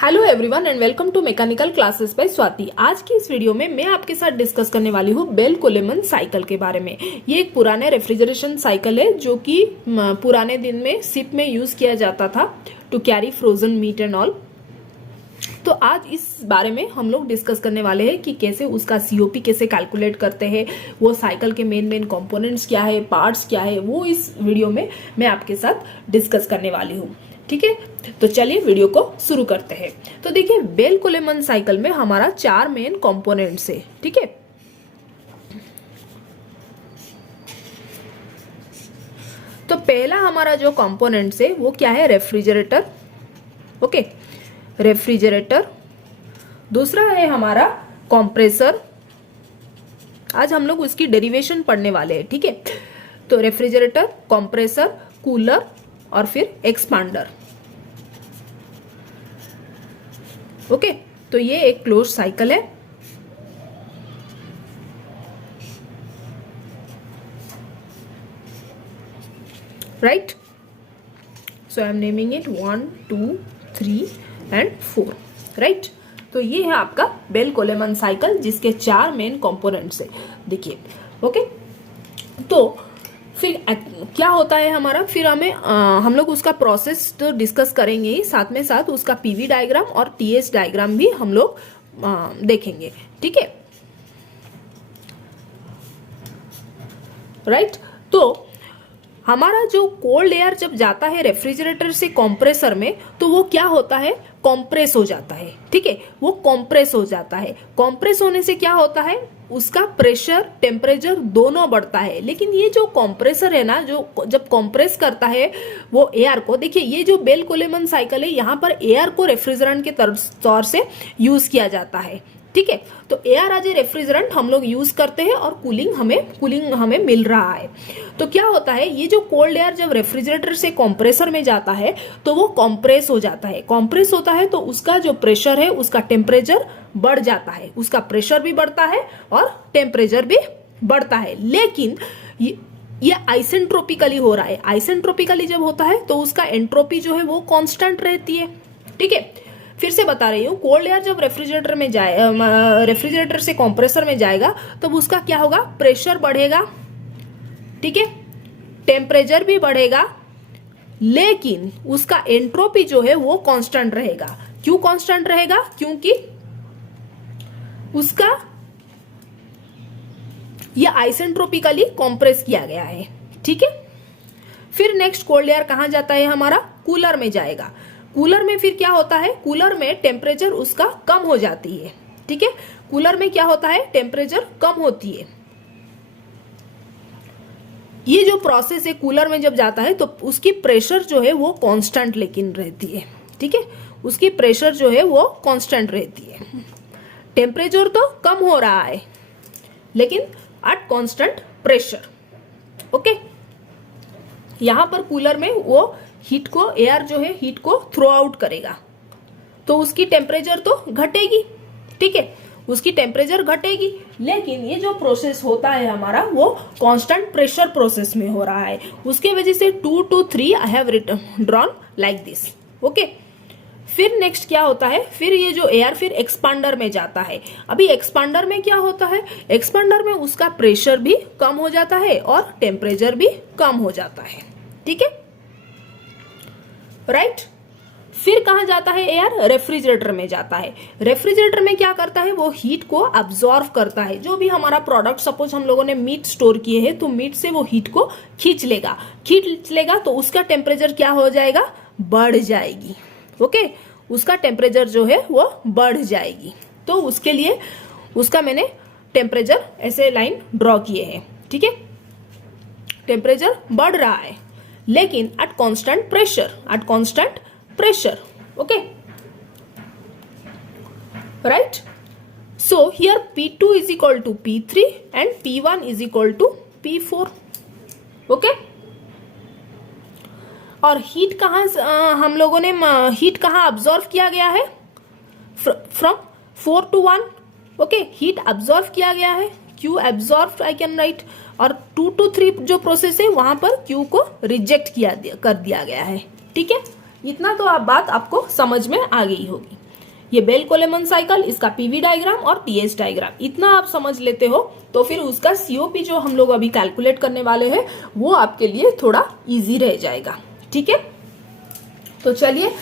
Hello everyone and welcome to mechanical classes by Swati. आज की इस वीडियो में मैं आपके साथ डिस्कस करने वाली हूँ बेल कोलेमन साइकिल के बारे में। ये एक पुराने रेफ्रिजरेशन साइकिल है जो कि पुराने दिन में शिप में यूज किया जाता था to carry frozen meat and all. तो आज इस बारे में हम लोग डिस्कस करने वाले हैं कि कैसे उसका सीओपी कैसे कैलकुलेट करते हैं, वो साइकिल के मेन कंपोनेंट्स क्या है, पार्ट्स क्या है, वो इस वीडियो में मैं आपके साथ डिस्कस करने वाली हूँ। ठीक है, तो चलिए वीडियो को शुरू करते हैं। तो देखिए, बेल कोलेमन साइकिल में हमारा 4 मेन कंपोनेंट्स है। ठीक है, तो पहला हमारा जो कंपोनेंट्स है वो क्या है, रेफ्रिजरेटर। Okay, refrigerator. दूसरा है हमारा कंप्रेसर। आज हम लोग उसकी डेरिवेशन पढ़ने वाले हैं। ठीक है, तो रेफ्रिजरेटर, कंप्रेसर, कूलर और फिर एक्सपांडर। ओके, तो ये एक क्लोज साइकिल है। Right, so I am naming it 1 2 3 and 4। Right, तो ये है आपका बेल कोलेमन साइकिल जिसके 4 मेन कंपोनेंट्स है। देखिए, ओके, तो फिर क्या होता है हमारा, फिर हम लोग उसका प्रोसेस तो डिस्कस करेंगे ही, साथ में साथ उसका पीवी डायग्राम और टीएस डायग्राम भी हम लोग देखेंगे। ठीक है, राइट। तो हमारा जो कोल्ड एयर जब जाता है रेफ्रिजरेटर से कंप्रेसर में, तो वो क्या होता है, कंप्रेस हो जाता है। ठीक है, वो कंप्रेस हो जाता है। कंप्रेस होने से क्या होता है, उसका प्रेशर, टेम्परेचर दोनों बढ़ता है। लेकिन ये जो कंप्रेसर है ना, जो जब कंप्रेस करता है वो एयर को, देखिए ये जो बेल कोलेमन साइकिल है, यहाँ पर एयर को रेफ्रिजरेंट के तौर से यूज किया जाता है। ठीक है, तो एयर एज ए रेफ्रिजरेंट हम लोग यूज करते हैं और कूलिंग हमें मिल रहा है। तो क्या होता है, ये जो कोल्ड एयर जब रेफ्रिजरेटर से कंप्रेसर में जाता है तो वो कंप्रेस हो जाता है। कंप्रेस होता है तो उसका जो प्रेशर है, उसका टेम्परेचर बढ़ जाता है, उसका प्रेशर भी बढ़ता है और टेम्परेचर भी बढ़ता है। लेकिन ये आइसेंट्रोपिकली हो रहा है। आइसेंट्रोपिकली जब होता है तो उसका एंट्रोपी जो है वो कांस्टेंट रहती है। ठीक है, फिर से बता रही हूँ, कोल्ड एयर जब रेफ्रिजरेटर से कंप्रेसर में जाएगा तब उसका क्या होगा, प्रेशर बढ़ेगा। ठीक है, टेम्परेचर भी बढ़ेगा, लेकिन उसका एंट्रोपी जो है वो कांस्टेंट रहेगा। क्यों कांस्टेंट रहेगा, क्योंकि उसका ये आइसेंट्रोपिकली कंप्रेस किया गया है। ठीक है, फिर नेक्स्ट कोल्ड एयर कहां जाता है, हमारा कूलर में जाएगा। कूलर में फिर क्या होता है, कूलर में टेम्परेचर उसका कम हो जाती है। ठीक है, कूलर में क्या होता है, टेम्परेचर कम होती है। ये जो प्रोसेस है, कूलर में जब जाता है तो उसकी प्रेशर जो है वो कांस्टेंट लेकिन रहती है। ठीक है, उसकी प्रेशर जो है वो कांस्टेंट रहती है। टेम्परेचर तो कम हो रहा है लेकिन एट कांस्टेंट प्रेशर। ओके, यहां पर कूलर में वो हीट को, एयर जो है हीट को थ्रो आउट करेगा तो उसकी टेम्परेचर तो घटेगी। ठीक है, उसकी टेम्परेचर घटेगी, लेकिन ये जो प्रोसेस होता है हमारा वो कांस्टेंट प्रेशर प्रोसेस में हो रहा है। उसके वजह से 2 to 3 I have drawn like this. Okay, फिर नेक्स्ट क्या होता है, फिर ये जो एयर फिर एक्सपांडर में जाता है। अभी एक्सपांडर में क्या होता है, एक्सपांडर में उसका प्रेशर भी कम हो जाता है और टेम्परेचर भी कम हो जाता है। ठीक है, राइट। फिर कहां जाता है एयर, रेफ्रिजरेटर में जाता है। रेफ्रिजरेटर में क्या करता है, वो हीट को अब्सॉर्व करता है। जो भी हमारा प्रोडक्ट, सपोज हम लोगों ने मीट स्टोर किए हैं तो मीट से वो हीट को खींच लेगा तो उसका टेम्परेचर क्या हो जाएगा, बढ़ जाएगी। ओके, उसका टेम्परेचर जो है वो बढ़ जाएगी। तो उसके लिए उसका मैंने टेम्परेचर ऐसे लाइन ड्रॉ किए हैं। ठीक है, टेम्परेचर बढ़ रहा है लेकिन at constant pressure. Okay, right. So here P2 is equal to P3 and P1 is equal to P4। Okay, और हीट कहां, हम लोगों ने हीट कहां अब्सॉर्व किया गया है, फ्रॉम 4 to 1। ओके, हीट अब्सॉर्व किया गया है, Q absorb I can write, और 2 to 3 जो प्रोसेस है वहां पर Q को रिजेक्ट कर दिया गया है। ठीक है, इतना तो आप बात आपको समझ में आ गई होगी। ये बेल कोलेमन साइकिल, इसका पीवी डायग्राम और टीएस डायग्राम, इतना आप समझ लेते हो तो फिर उसका सीओपी जो हम लोग अभी कैलकुलेट करने वाले हैं वो आपके लिए थोड़ा इजी रह जाएगा। ठीक है, तो चलिए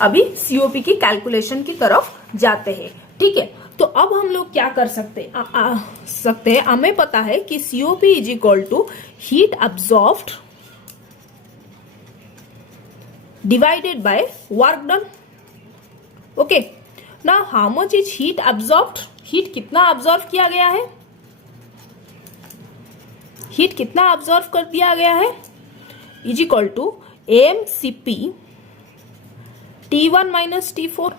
अभी सीओपी की कैलकुलेशन की तरफ जाते हैं। ठीक है, तो अब हम लोग क्या कर सकते हैं, हमें पता है कि COP is equal to heat absorbed divided by work done. Okay, ना how much is heat absorbed, heat कितना अब्सॉर्ब किया गया है, हीट कितना अब्सॉर्ब कर दिया गया है, is equal to mCp T1 minus T4.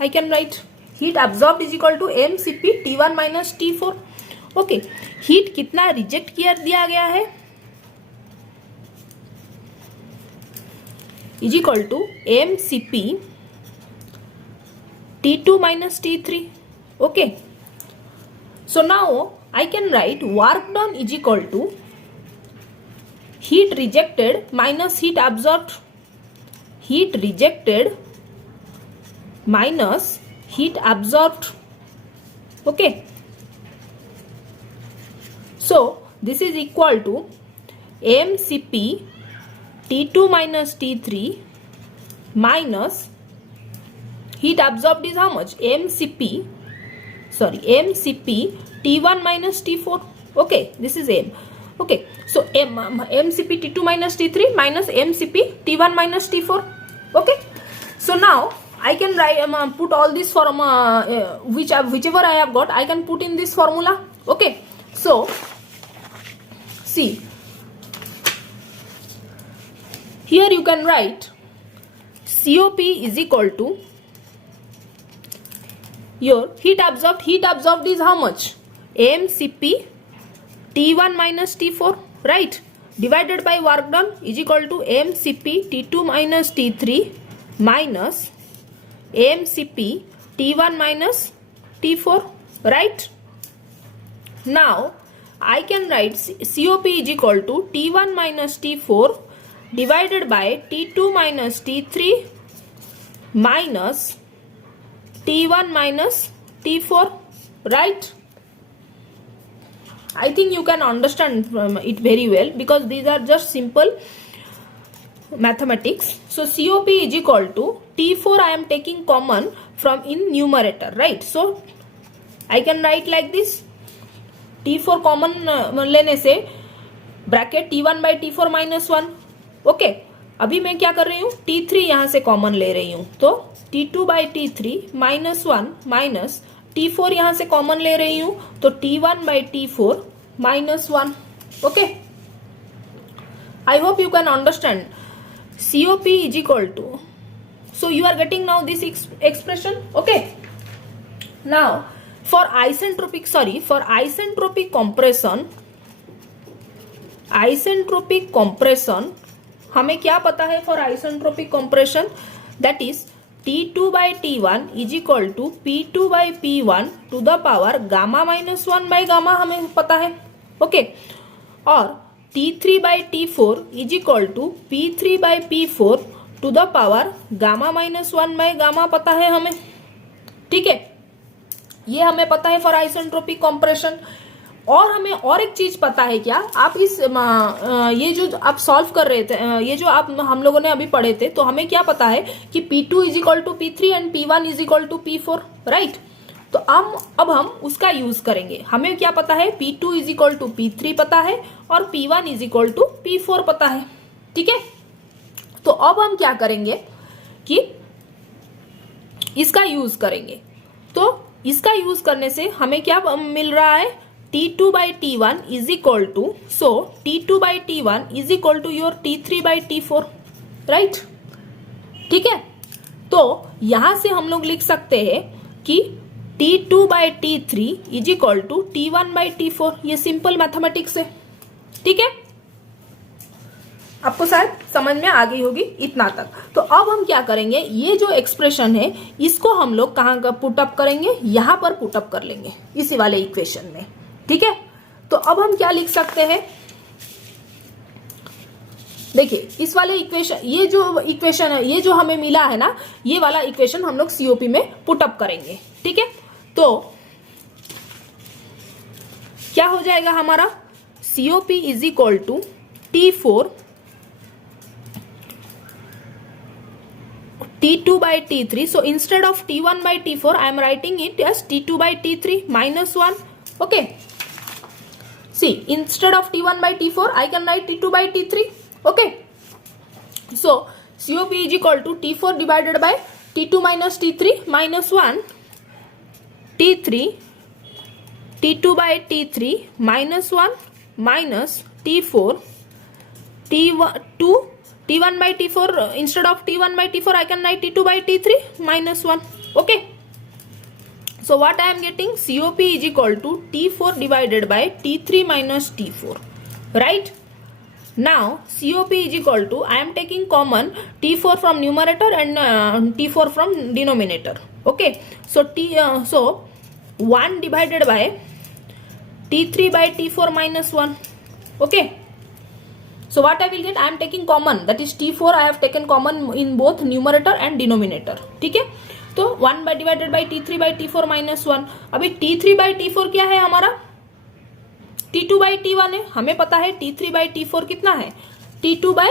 I can write heat absorbed is equal to mCp T1 minus T4. Okay, heat कितना रिजेक्ट किया दिया गया है is equal to mCp T2 minus T3. Okay, so now I can write work done is equal to heat rejected minus heat absorbed, heat rejected minus heat absorbed. Okay, so this is equal to mCp T2 minus T3 minus heat absorbed is how much, mCp T1 minus T4. Okay, this is m. Okay, so mCp T2 minus T3 minus mCp T1 minus T4. Okay, so now I can write put all this from whichever I have got, I can put in this formula. Okay, so see here you can write COP is equal to your heat absorbed is how much, mCp T1 minus T4, right, divided by work done is equal to mCp T2 minus T3 minus mCp T1 minus T4, right. Now I can write COP is equal to T1 minus T4 divided by T2 minus T3 minus T1 minus T4, right. I think you can understand it very well because these are just simple mathematics. So COP is equal to T4 I am taking common from in numerator, right. So I can write like this, T4 common लेने से bracket T1 by T4 minus 1. Okay, अभी मैं क्या कर रही हूँ, T3 यहाँ से कॉमन ले रही हूँ तो T2 by T3 minus 1 minus T4 यहाँ से कॉमन ले रही हूँ तो T1 by T4 minus 1. Okay, I hope you can understand. COP is equal to, so you are getting now this expression. Okay, now for isentropic compression हमें क्या पता है for isentropic compression, that is T2 by T1 is equal to P2 by P1 to the power gamma minus 1 by gamma हमें पता है. Okay, और T3 by T4 is equal to P3 by P4 to the power gamma minus 1 by gamma पता है हमें. ठीक है, ये हमें पता है फॉर आइसेंट्रोपिक कंप्रेशन. और हमें और एक चीज पता है क्या, आप इस ये जो आप सॉल्व कर रहे थे, ये जो आप हम लोगों ने अभी पढ़े थे, तो हमें क्या पता है कि P2 is equal to P3 and P1 is equal to P4, right. तो अब हम उसका यूज करेंगे. हमें क्या पता है, P2 is equal to P3 पता है और P1 is equal to P4 पता है. ठीक है, तो अब हम क्या करेंगे कि इसका यूज करेंगे. तो इसका यूज करने से हमें क्या मिल रहा है, T2 by T1 is equal to, so T2 by T1 is equal to your T3 by T4, right. ठीक है, तो यहां से हम लोग लिख सकते हैं कि T2 by T3 is equal to T1 by T4. ये सिंपल मैथमेटिक्स है. ठीक है, आपको शायद समझ में आ गई होगी इतना तक. तो अब हम क्या करेंगे, ये जो एक्सप्रेशन है इसको हम लोग कहाँ का पुटअप करेंगे, यहां पर पुटअप कर लेंगे इसी वाले इक्वेशन में. ठीक है, तो अब हम क्या लिख सकते हैं, देखिए इस वाले इक्वेशन, ये जो इक्वेशन है, ये जो हमें मिला है ना, ये वाला इक्वेशन हम लोग सीओपी में पुट अप करेंगे। ठीक है, तो क्या हो जाएगा हमारा, COP is equal to T4 T2 by T3. So instead of T1 by T4, I am writing it as T2 by T3 minus 1. Okay. See, instead of T1 by T4, I can write T2 by T3. Okay. So COP is equal to T4 divided by T2 minus T3 minus 1. T3 T2 by T3 minus 1 minus T4 T1 by T4, instead of T1 by T4 I can write T2 by T3 minus 1. Okay. So what I am getting, COP is equal to T4 divided by T3 minus T4. Right. Now COP is equal to, I am taking common T4 from numerator and T4 from denominator. Okay. So so 1 divided by T3 by T4 minus 1. Okay. So what I will get, I am taking common, that is T4 I have taken common in both numerator and denominator. ठीक है, तो 1 by divided by T3 by T4 minus 1. अभी T3 by T4 क्या है हमारा, T2 by T1 है, हमें पता है T3 by T4 कितना है, T2 by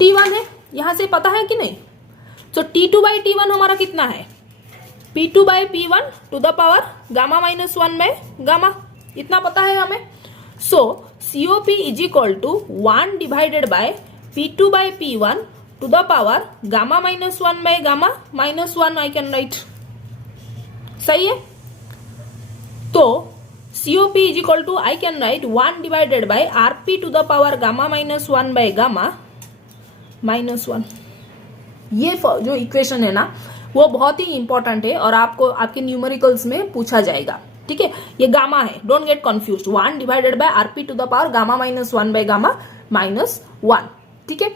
T1 है, यहां से पता है कि नहीं. तो T2 by T1 हमारा कितना है, P2 by P1 to the power gamma minus 1 by gamma, इतना पता है हमें. So COP is equal to 1 divided by P2 by P1 to the power gamma minus 1 by gamma minus 1 I can write. सही है, तो COP is equal to, I can write 1 divided by RP to the power gamma minus 1 by gamma minus 1. ये जो equation है ना वो बहुत ही important है और आपको आपके न्यूमेरिकल्स में पूछा जाएगा. ठीक है, ये गामा है, don't get confused. 1 divided by RP to the power gamma minus 1 by gamma minus 1. ठीक है,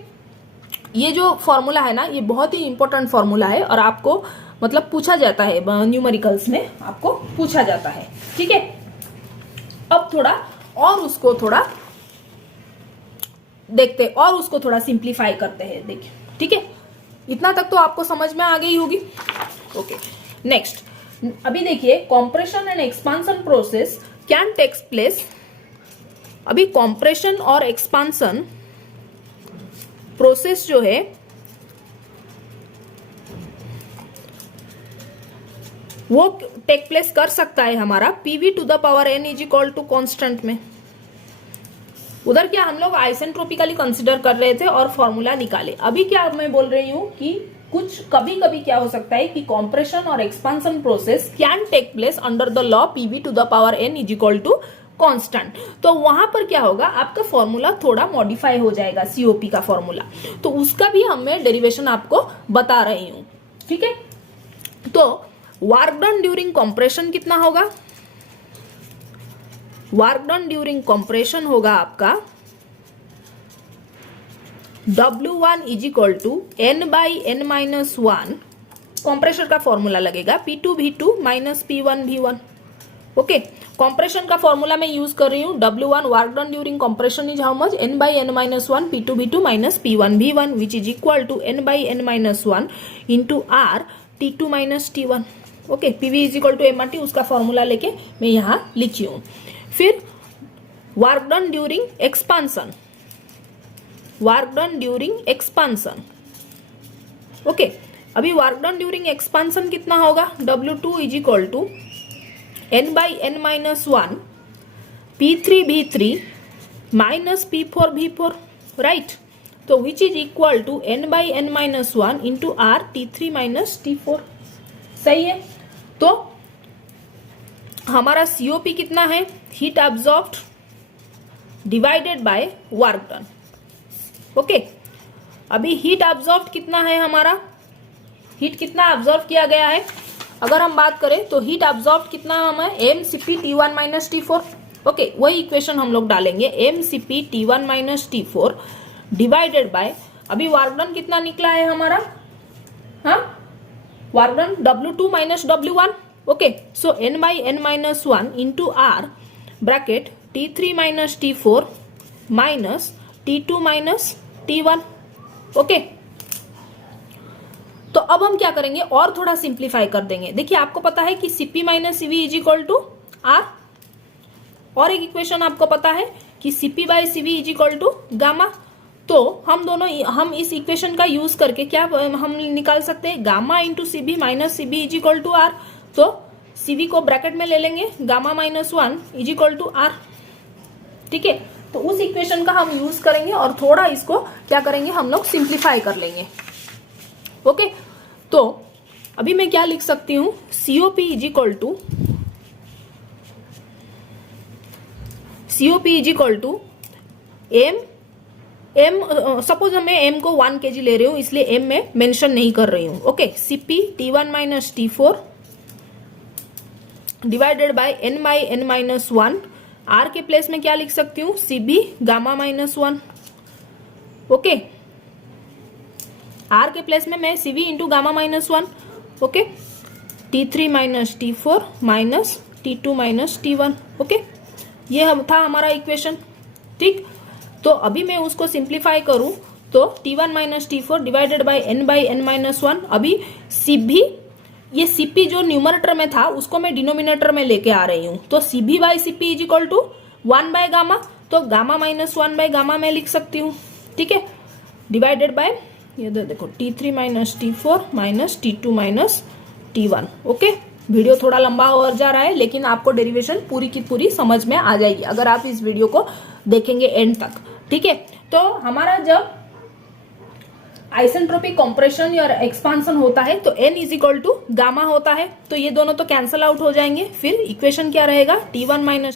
ये जो फॉर्मूला है ना ये बहुत ही इंपॉर्टेंट फॉर्मूला है और आपको मतलब पूछा जाता है न्यूमेरिकल्स में, आपको पूछा जाता है. ठीक है, अब थोड़ा और उसको थोड़ा देखते और उसको थोड़ा सिंप्लीफाई करते हैं. देखिए, ठीक है, इतना तक तो आपको समझ में आ गई होगी. ओके, नेक्स्ट अभी देखिए, compression and expansion process can takes place. अभी कॉम्प्रेशन और एक्सपांसन प्रोसेस जो है वो टेक प्लेस कर सकता है हमारा PV to the power n is equal to constant में. उधर क्या हम लोग आइसेंट्रोपिकली कंसिडर कर रहे थे और फॉर्मूला निकाले. अभी क्या मैं बोल रही हूं कि कुछ कभी कभी क्या हो सकता है कि कॉम्प्रेशन और expansion process can take place under the law PV to the power n is equal to constant. तो वहां पर क्या होगा, आपका फॉर्मूला थोड़ा मॉडिफाई हो जाएगा, सीओपी का फॉर्मूला. तो उसका भी मैं डेरिवेशन आपको बता रही हूं. ठीक है, तो वर्क डन ड्यूरिंग कॉम्प्रेशन कितना होगा, वर्क डन ड्यूरिंग कॉम्प्रेशन होगा आपका W1 is equal to N by N minus 1. Compression का फॉर्मूला लगेगा P2 V2 minus P1 V1. ओके, कॉम्प्रेशन का फॉर्मूला मैं यूज कर रही हूँ. W1 work done during compression is how much, N by N minus 1 P2 V2 minus P1 V1 which is equal to N by N minus 1 into R T2 minus T1. Okay, PV is equal to MRT, उसका formula लेके मैं यहाँ लिखी हूँ. फिर work done during expansion, work done during expansion. Okay, अभी work done during expansion कितना होगा, W2 is equal to N by N minus 1 P3 V3 minus P4 V4. Right, तो which is equal to N by N minus 1 into R T3 minus T4. सही है, तो हमारा COP कितना है, heat absorbed divided by work done. Okay, अभी heat absorbed कितना है हमारा, हीट कितना एब्जॉर्ब किया गया है, अगर हम बात करें तो हीट एब्जॉर्ब्ड कितना हमें mCp T1 minus T4. Okay, वही इक्वेशन हम लोग डालेंगे, mCp T1 minus T4 divided by, अभी वर्क डन कितना निकला है हमारा, हाँ, work done W2 minus W1. Okay, so N by N minus 1 into R bracket T3 minus T4 minus T2 minus T1। Okay, तो अब हम क्या करेंगे और थोड़ा सिंप्लीफाई कर देंगे। देखिए आपको पता है कि Cp minus Cv is equal to R, और एक इक्वेशन आपको पता है कि Cp by Cv is equal to gamma. तो हम इस इक्वेशन का यूज करके क्या हम निकाल सकते हैं, gamma into Cb minus Cb is equal to R। तो Cv को ब्रैकेट में ले लेंगे, gamma minus 1 is equal to R। ठीक है, तो उस इक्वेशन का हम यूज करेंगे और थोड़ा इसको क्या करेंगे, हम लोग सिंप्लीफाई कर लेंगे। ओके, तो अभी मैं क्या लिख सकती हूं, COP is equal to m suppose मैं m को 1 kg ले रही हूं, इसलिए m में मेंशन नहीं कर रही हूं। Okay, Cp T1 minus T4 divided by n minus 1। R के प्लेस में क्या लिख सकती हूँ, Cb gamma minus 1। Okay, R के प्लेस में मैं Cv into gamma minus 1। Okay, T3 minus T4 minus T2 minus T1। Okay, ये था हमारा इक्वेशन। ठीक, तो अभी मैं उसको सिंप्लीफाई करूं तो T1 minus T4 divided by n minus 1। अभी Cb, ये Cp जो न्यूमरेटर में था उसको मैं डिनोमिनेटर में लेके आ रही हूं, तो Cb by Cp is equal to 1 by gamma, तो गामा माइनस 1 बाय गामा मैं लिख सकती हूँ। ठीक है, डिवाइडेड बाय ये देखो T3 minus T4 minus T2 minus T1। Okay, video थोड़ा लंबा हो जा रहा है लेकिन आपको डेरिवेशन पूरी की पूरी समझ में आ जाएगी अगर आप इस वीडियो को देखेंगे एंड तक। ठीक है, तो हमारा जब आइसेंट्रोपिक कंप्रेशन या एक्सपांशन होता है तो n is equal to gamma होता है, तो ये दोनों तो कैंसल आउट हो जाएंगे। फिर इक्वेशन क्या रहेगा, T1 माइनस